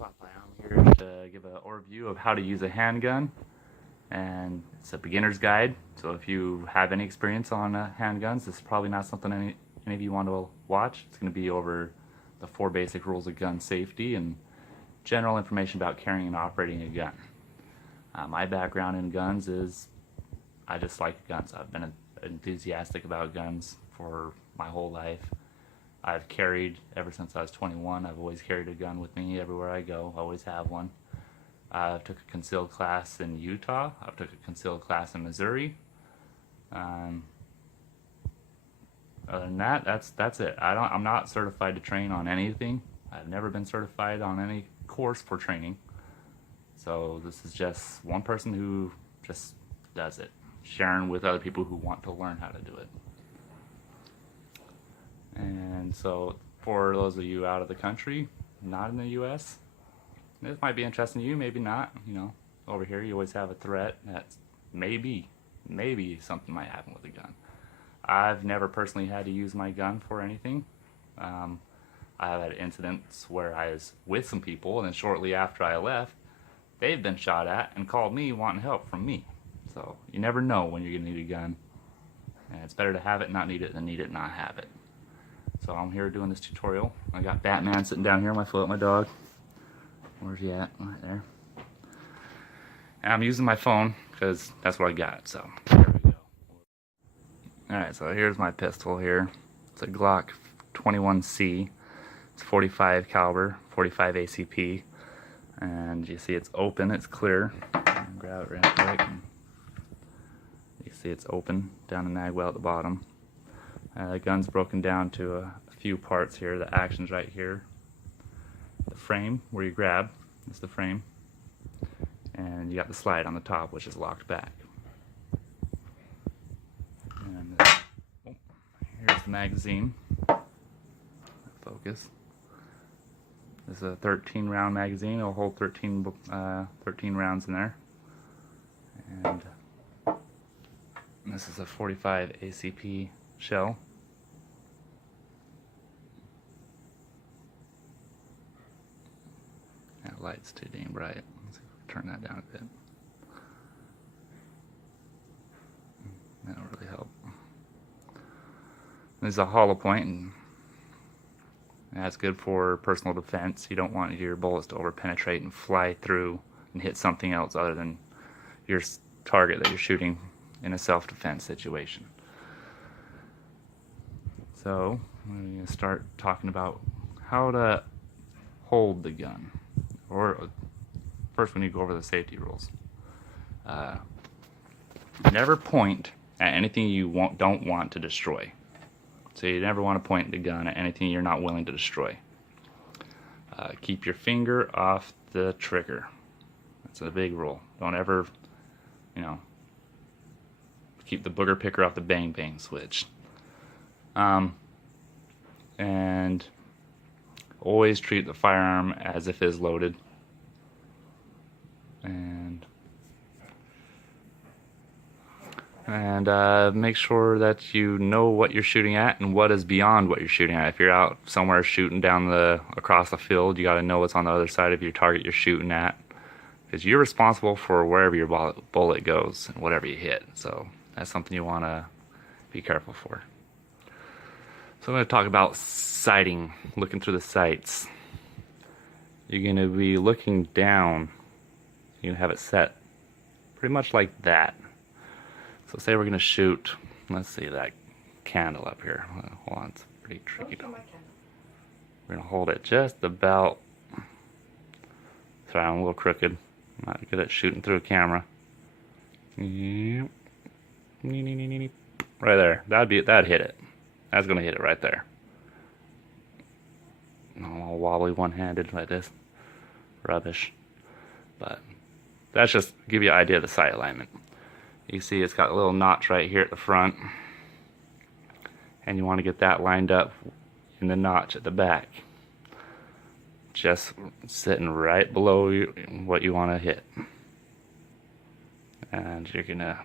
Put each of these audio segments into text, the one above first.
Stop by. I'm here to give an overview of how to use a handgun, and it's a beginner's guide. So if you have any experience on handguns, this is probably not something any of you want to watch. It's going to be over the 4 basic rules of gun safety and general information about carrying and operating a gun. My background in guns is I just like guns. I've been enthusiastic about guns for my whole life. I've carried ever since I was 21. I've always carried a gun with me everywhere I go. Always have one. I've took a concealed class in Utah. I've took a concealed class in Missouri. Other than that, that's it. I'm not certified to train on anything. I've never been certified on any course for training. So this is just one person who just does it, sharing with other people who want to learn how to do it. And so for those of you out of the country, not in the US, this might be interesting to you, maybe not. You know, over here you always have a threat that maybe something might happen with a gun. I've never personally had to use my gun for anything. I've had incidents where I was with some people, and then shortly after I left, they've been shot at and called me wanting help from me. So you never know when you're gonna need a gun, and it's better to have it and not need it than need it and not have it. So I'm here doing this tutorial. I got Batman sitting down here on my foot, my dog. Where's he at? Right there. And I'm using my phone because that's what I got, so there we go. Alright, so here's my pistol here. It's a Glock 21C. It's 45 caliber, 45 ACP. And you see it's open, it's clear. Grab it real quick. You see it's open down the mag well at the bottom. The gun's broken down to a few parts here. The action's right here. The frame, where you grab, is the frame. And you got the slide on the top, which is locked back. And here's the magazine. Focus. This is a 13 round magazine. It'll hold 13 rounds in there. And this is a 45 ACP shell. That light's too damn bright. Let's see if we turn that down a bit. That'll really help. This is a hollow point, and that's good for personal defense. You don't want your bullets to overpenetrate and fly through and hit something else other than your target that you're shooting in a self-defense situation. So we're going to start talking about how to hold the gun. Or first we need to go over the safety rules. Never point at anything you don't want to destroy. So you never want to point the gun at anything you're not willing to destroy. Keep your finger off the trigger. That's a big rule. Don't ever, keep the booger picker off the bang bang switch. And always treat the firearm as if it is loaded. And make sure that you know what you're shooting at and what is beyond what you're shooting at. If you're out somewhere shooting across the field, you got to know what's on the other side of your target you're shooting at, because you're responsible for wherever your bullet goes and whatever you hit. So that's something you want to be careful for. So I'm going to talk about sighting, looking through the sights. You're going to be looking down. You can have it set pretty much like that. So say we're going to shoot, let's see that candle up here. Hold on, it's pretty tricky. We're going to hold it just about, sorry, I'm a little crooked. I'm not good at shooting through a camera. Right there, that'd hit it. That's going to hit it right there. I'm all wobbly one-handed like this. Rubbish. But that's just to give you an idea of the sight alignment. You see it's got a little notch right here at the front, and you want to get that lined up in the notch at the back, just sitting right below what you want to hit, and you're gonna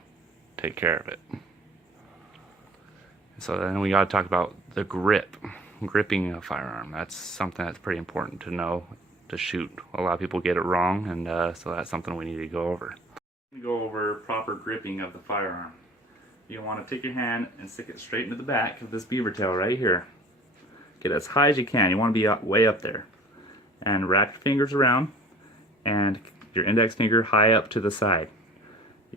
take care of it. So then we got to talk about the gripping a firearm. That's something that's pretty important to know. to shoot. A lot of people get it wrong, and so that's something we need to go over. Go over proper gripping of the firearm. You want to take your hand and stick it straight into the back of this beaver tail right here. Get as high as you can. You want to be way up there. And wrap your fingers around and your index finger high up to the side.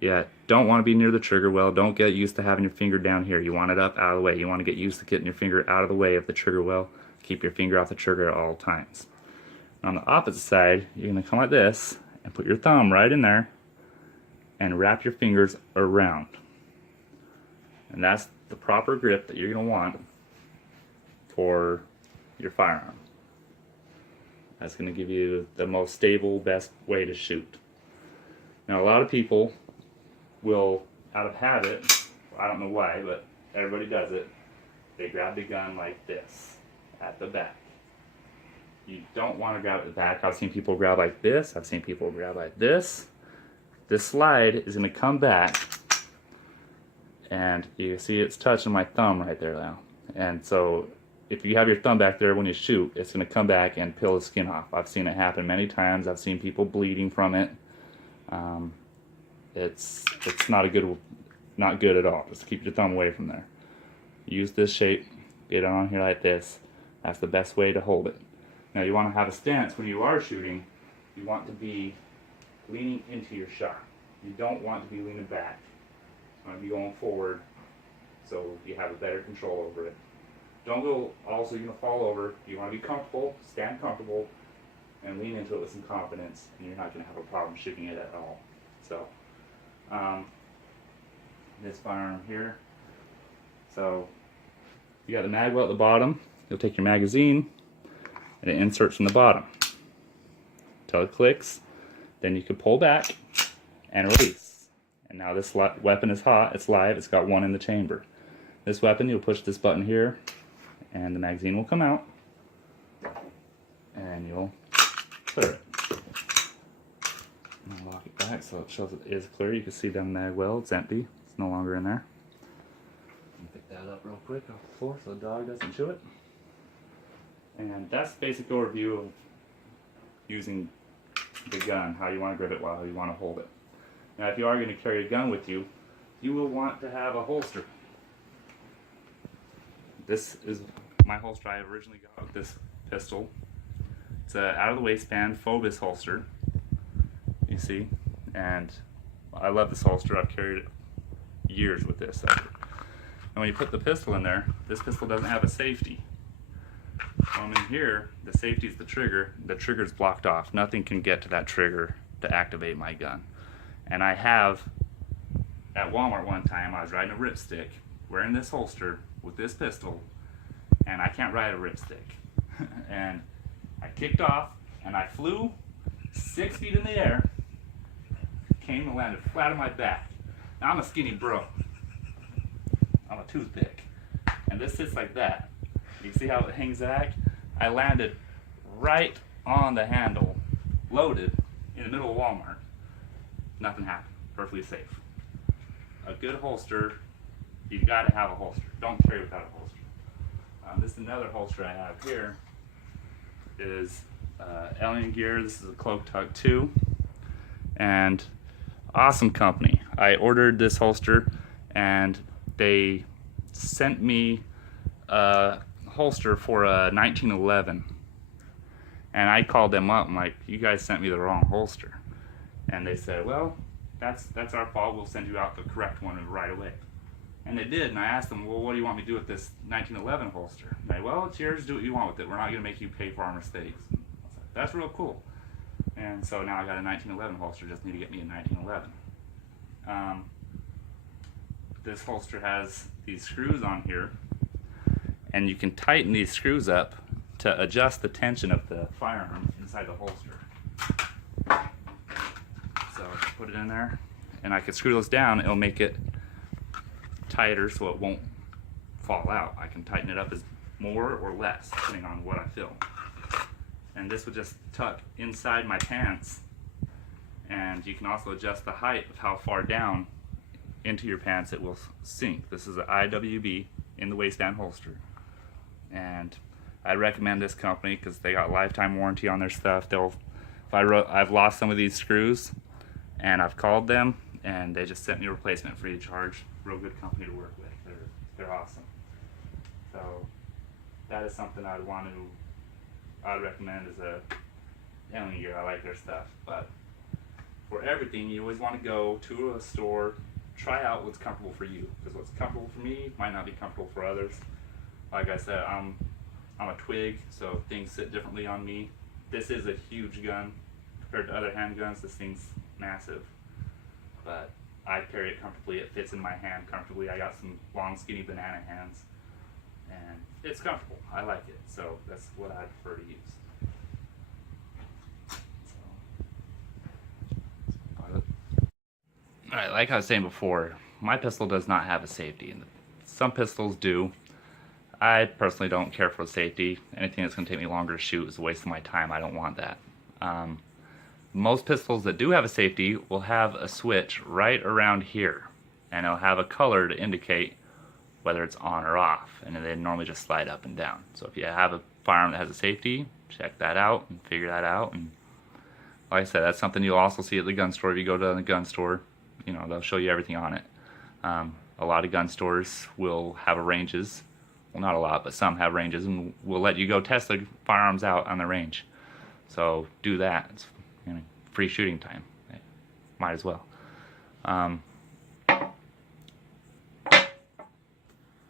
Yeah, don't want to be near the trigger well. Don't get used to having your finger down here. You want it up out of the way. You want to get used to getting your finger out of the way of the trigger well. Keep your finger off the trigger at all times. On the opposite side, you're going to come like this and put your thumb right in there and wrap your fingers around. And that's the proper grip that you're going to want for your firearm. That's going to give you the most stable, best way to shoot. Now, a lot of people will, out of habit, I don't know why, but everybody does it, they grab the gun like this at the back. You don't want to grab it at the back. I've seen people grab like this. I've seen people grab like this. This slide is going to come back, and you see it's touching my thumb right there now. And so if you have your thumb back there when you shoot, it's going to come back and peel the skin off. I've seen it happen many times. I've seen people bleeding from it. It's not good at all. Just keep your thumb away from there. Use this shape. Get it on here like this. That's the best way to hold it. Now you want to have a stance when you are shooting. You want to be leaning into your shot. You don't want to be leaning back. You want to be going forward so you have a better control over it. Don't go also you're going to fall over. You want to be comfortable, stand comfortable, and lean into it with some confidence, and you're not going to have a problem shooting it at all. So, this firearm here. So, you got the mag well at the bottom. You'll take your magazine, and it inserts in the bottom. Until it clicks, then you can pull back and release. And now this weapon is hot, it's live, it's got one in the chamber. This weapon, you'll push this button here, and the magazine will come out, and you'll clear it. And lock it back so it shows it is clear. You can see down the mag well, it's empty, it's no longer in there. Pick that up real quick off the floor so the dog doesn't chew it. And that's the basic overview of using the gun, how you want to grip it, how you want to hold it. Now if you are going to carry a gun with you, you will want to have a holster. This is my holster I originally got with this pistol. It's an out of the waistband Phobos holster, you see, and I love this holster. I've carried it years with this. And when you put the pistol in there, this pistol doesn't have a safety. When I'm in here, the safety is the trigger. The trigger's blocked off. Nothing can get to that trigger to activate my gun. And I have, at Walmart one time, I was riding a ripstick, wearing this holster with this pistol, and I can't ride a ripstick. And I kicked off, and I flew 6 feet in the air, came and landed flat on my back. Now I'm a skinny bro. I'm a toothpick. And this sits like that. You see how it hangs back? I landed right on the handle, loaded, in the middle of Walmart. Nothing happened. Perfectly safe. A good holster, you've got to have a holster. Don't carry without a holster. This is another holster I have here. Is Alien Gear. This is a Cloak Tuck 2. And awesome company. I ordered this holster and they sent me a holster for a 1911, and I called them up. I'm like, you guys sent me the wrong holster. And they said, well, that's our fault. We'll send you out the correct one right away. And they did. And I asked them, well, what do you want me to do with this 1911 holster? And they, well, it's yours. Do what you want with it. We're not going to make you pay for our mistakes. And I was like, that's real cool. And so now I got a 1911 holster. Just need to get me a 1911. This holster has these screws on here, and you can tighten these screws up to adjust the tension of the firearm inside the holster. So put it in there, and I can screw those down. It'll make it tighter so it won't fall out. I can tighten it up as more or less depending on what I feel. And this would just tuck inside my pants, and you can also adjust the height of how far down into your pants it will sink. This is an IWB in the waistband holster, and I recommend this company because they got lifetime warranty on their stuff. I've lost some of these screws, and I've called them, and they just sent me a replacement free of charge. Real good company to work with. They're awesome. So that is something I'd recommend as a young gear. I like their stuff, but for everything, you always want to go to a store, try out what's comfortable for you, because what's comfortable for me might not be comfortable for others. Like I said, I'm a twig, so things sit differently on me. This is a huge gun compared to other handguns. This thing's massive, but I carry it comfortably. It fits in my hand comfortably. I got some long, skinny banana hands, and it's comfortable. I like it, so that's what I prefer to use. Alright, like I was saying before, my pistol does not have a safety. Some pistols do. I personally don't care for safety. Anything that's going to take me longer to shoot is a waste of my time. I don't want that. Most pistols that do have a safety will have a switch right around here, and it'll have a color to indicate whether it's on or off, and they normally just slide up and down. So if you have a firearm that has a safety, check that out and figure that out. And like I said, that's something you'll also see at the gun store. If you go to the gun store, you know, they'll show you everything on it. A lot of gun stores will have ranges. Well, not a lot, but some have ranges, and will let you go test the firearms out on the range. So do that. It's, you know, free shooting time. Might as well.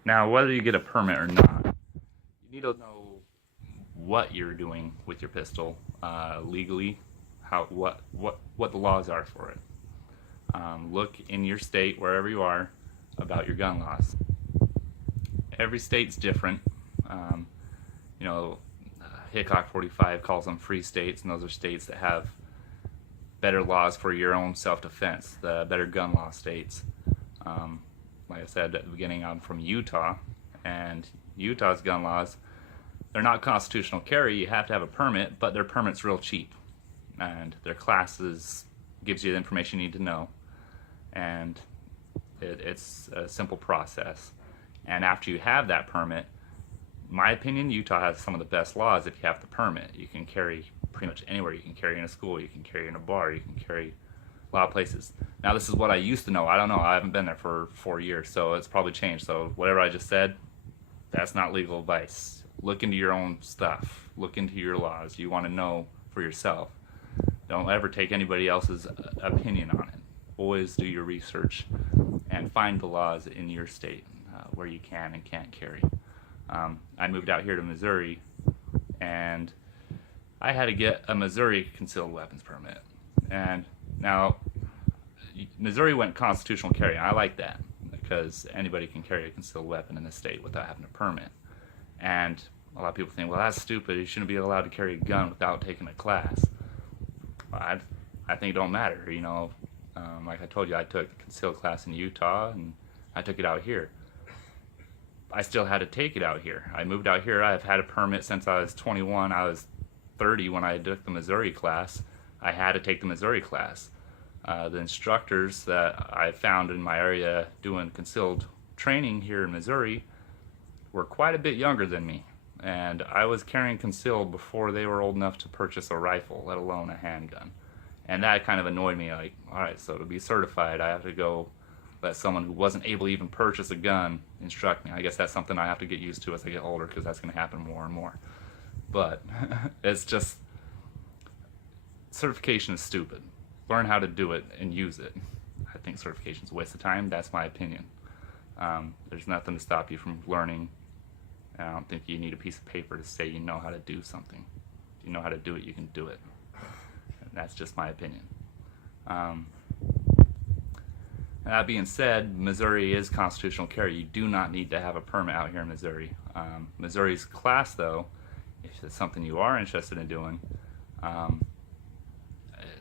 Now, whether you get a permit or not, you need to know what you're doing with your pistol legally, what the laws are for it. Look in your state, wherever you are, about your gun laws. Every state's different. You know, Hickok 45 calls them free states, and those are states that have better laws for your own self-defense, the better gun law states. Like I said at the beginning, I'm from Utah, and Utah's gun laws, they're not constitutional carry. You have to have a permit, but their permit's real cheap, and their classes gives you the information you need to know, and it's a simple process. And after you have that permit, in my opinion, Utah has some of the best laws. If you have the permit, you can carry pretty much anywhere. You can carry in a school, you can carry in a bar, you can carry a lot of places. Now, this is what I used to know. I don't know. I haven't been there for 4 years, so it's probably changed. So whatever I just said, that's not legal advice. Look into your own stuff. Look into your laws. You want to know for yourself. Don't ever take anybody else's opinion on it. Always do your research and find the laws in your state where you can and can't carry. I moved out here to Missouri, and I had to get a Missouri concealed weapons permit. And now, Missouri went constitutional carry, and I like that because anybody can carry a concealed weapon in the state without having a permit. And a lot of people think, well, that's stupid. You shouldn't be allowed to carry a gun without taking a class. I think it don't matter, you know. Like I told you, I took a concealed class in Utah, and I took it out here. I still had to take it out here. I moved out here. I've had a permit since I was 21. I was 30 when I took the Missouri class. I had to take the Missouri class. The instructors that I found in my area doing concealed training here in Missouri were quite a bit younger than me. And I was carrying concealed before they were old enough to purchase a rifle, let alone a handgun. And that kind of annoyed me. Like, all right, so to be certified, I have to go let someone who wasn't able to even purchase a gun instruct me. I guess that's something I have to get used to as I get older, because that's going to happen more and more. But it's just, certification is stupid. Learn how to do it and use it. I think certification is a waste of time. That's my opinion. There's nothing to stop you from learning. I don't think you need a piece of paper to say you know how to do something. If you know how to do it, you can do it. And that's just my opinion. That being said, Missouri is constitutional carry. You do not need to have a permit out here in Missouri. Missouri's class, though, if it's something you are interested in doing,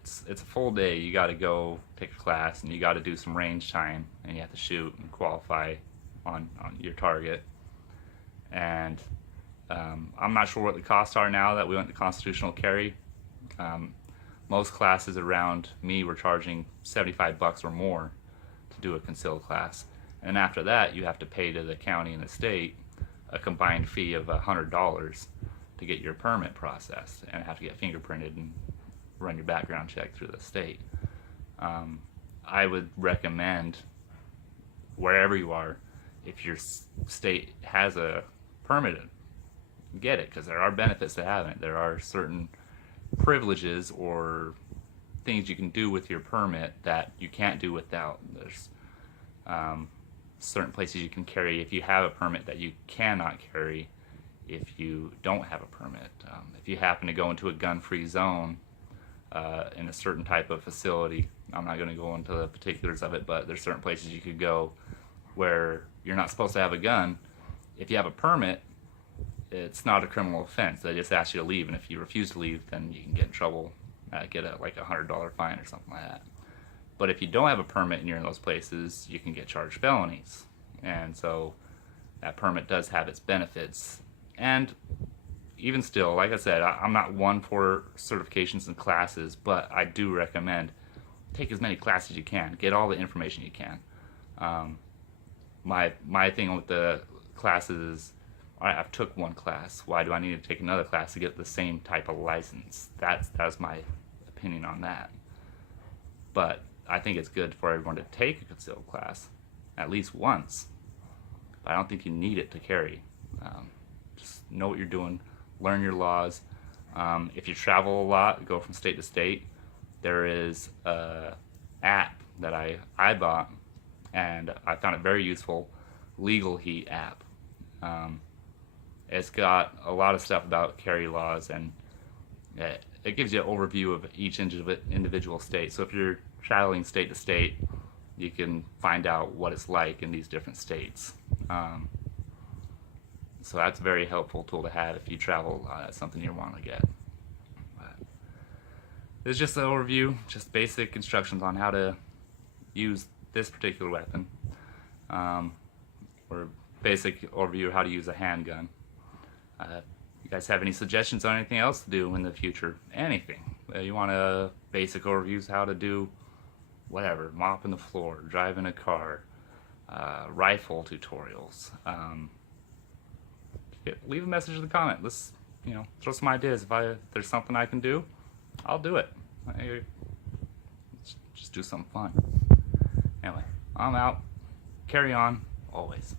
it's a full day. You got to go take a class, and you got to do some range time, and you have to shoot and qualify on your target. And I'm not sure what the costs are now that we went to constitutional carry. Most classes around me were charging $75 or more to do a concealed class, and after that you have to pay to the county and the state a combined fee of $100. to get your permit processed and have to get fingerprinted and run your background check through the state. I would recommend, wherever you are, if your state has a permit, get it, because there are benefits to having it. There are certain privileges or things you can do with your permit that you can't do without. There's certain places you can carry if you have a permit that you cannot carry if you don't have a permit. If you happen to go into a gun-free zone in a certain type of facility, I'm not going to go into the particulars of it, but there's certain places you could go where you're not supposed to have a gun. If you have a permit, it's not a criminal offense. They just ask you to leave, and if you refuse to leave, then you can get in trouble, get like $100 fine or something like that. But if you don't have a permit and you're in those places, you can get charged felonies. And so that permit does have its benefits. And even still, like I said, I'm not one for certifications and classes, but I do recommend take as many classes as you can. Get all the information you can. My thing with the classes is, I've took one class. Why do I need to take another class to get the same type of license? That's my opinion on that. But I think it's good for everyone to take a concealed class at least once. But I don't think you need it to carry. Just know what you're doing, learn your laws. If you travel a lot, go from state to state, there is an app that I bought, and I found it very useful, Legal Heat app. It's got a lot of stuff about carry laws, and it gives you an overview of each individual state. So if you're traveling state to state, you can find out what it's like in these different states. So that's a very helpful tool to have if you travel. That's something you want to get. But it's just an overview, just basic instructions on how to use this particular weapon, or basic overview of how to use a handgun. You guys have any suggestions on anything else to do in the future? Anything. You want a basic overviews how to do whatever, mopping the floor, driving a car, rifle tutorials. Leave a message in the comment. Let's throw some ideas. If there's something I can do, I'll do it. Let's just do something fun. Anyway, I'm out. Carry on always.